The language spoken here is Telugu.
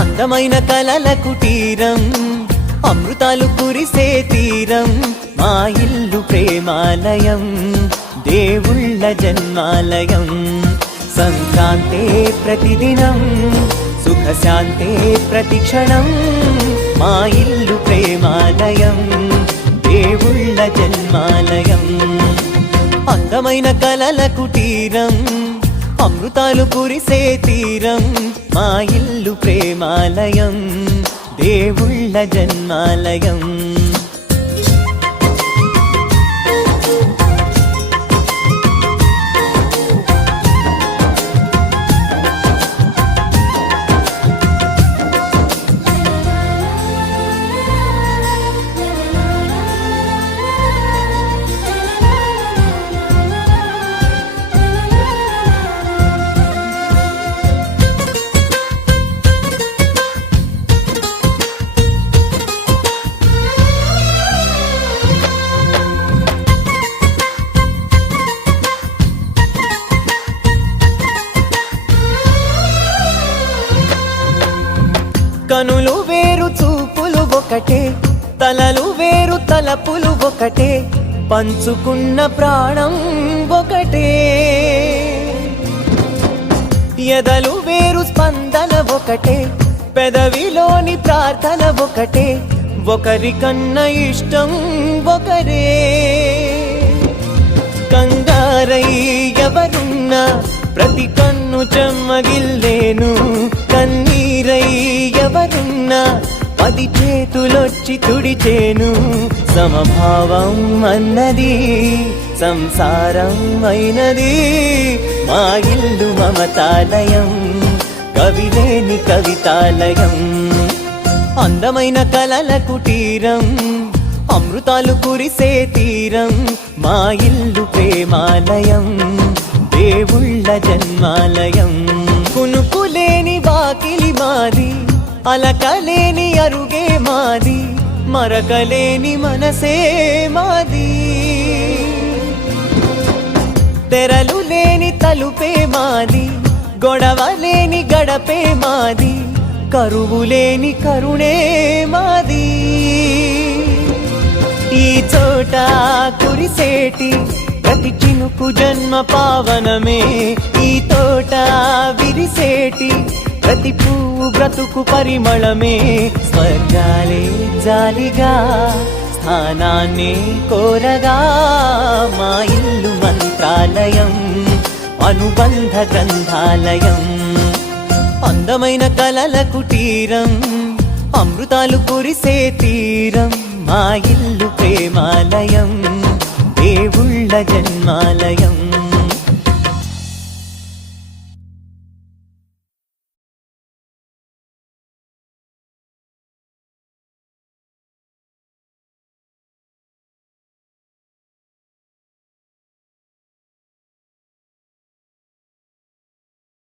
అందమైన కలల కుటీరం, అమృతాలు కురిసే తీరం, మా ఇల్లు ప్రేమాలయం, దేవుళ్ళ జన్మాలయం. సంక్రాంతే ప్రతిదినం, సుఖశాంతే ప్రతిక్షణం, మా ఇల్లు ప్రేమాలయం, దేవుళ్ళ జన్మాలయం. అందమైన కలల కుటీరం, అమృతాలు కురిసే తీరం, మా ఇల్లు ప్రేమాలయం, దేవుళ్ళ జన్మాలయం. కనులు వేరు చూపులు ఒకటే, తలలు వేరు తలపులు ఒకటే, పంచుకున్న ప్రాణం ఒకటే. ఎదలు వేరు స్పందన ఒకటే, పెదవిలోని ప్రార్థన ఒకటే, ఒకరికన్నా ఇష్టం ఒకరే. కంగారై ఎవరున్నా ప్రతి కన్ను చెమ్మగిల్లేను, కన్నీరై ఎవరున్నా 10 చేతులొచ్చి తుడిచేను. సమభావం అన్నది సంసారం అయినది, మా ఇల్లు మమతాలయం, కవిలేని కవితాలయం. అందమైన కలల కుటీరం, అమృతాలు కురిసే తీరం, మా ఇల్లు ప్రేమాలయం, దేవుళ్ళ జన్మాలయం. కునుకులేని వాకిలి మాది, అలకలేని అరుగే మాది, మరకలేని మనసే మాది. తెరలు లేని తలుపే మాది, గొడవలేని గడపే మాది, కరువులేని కరుణే మాది. ఈ చోట కురిసేటి ప్రతి చినుకు జన్మ పావనమే, ఈ తోట విరిసేటి ప్రతి పువ్వు బ్రతుకు పరిమళమే. స్వర్గాలే జాలిగా స్థానాన్ని కోరగా, మా ఇల్లు మంత్రాలయం, అనుబంధ గ్రంథాలయం. అందమైన కలల కుటీరం, అమృతాలు కురిసే తీరం, మా ఇల్లు ప్రేమాలయం, దేవుళ్ళ జన్మాలయం.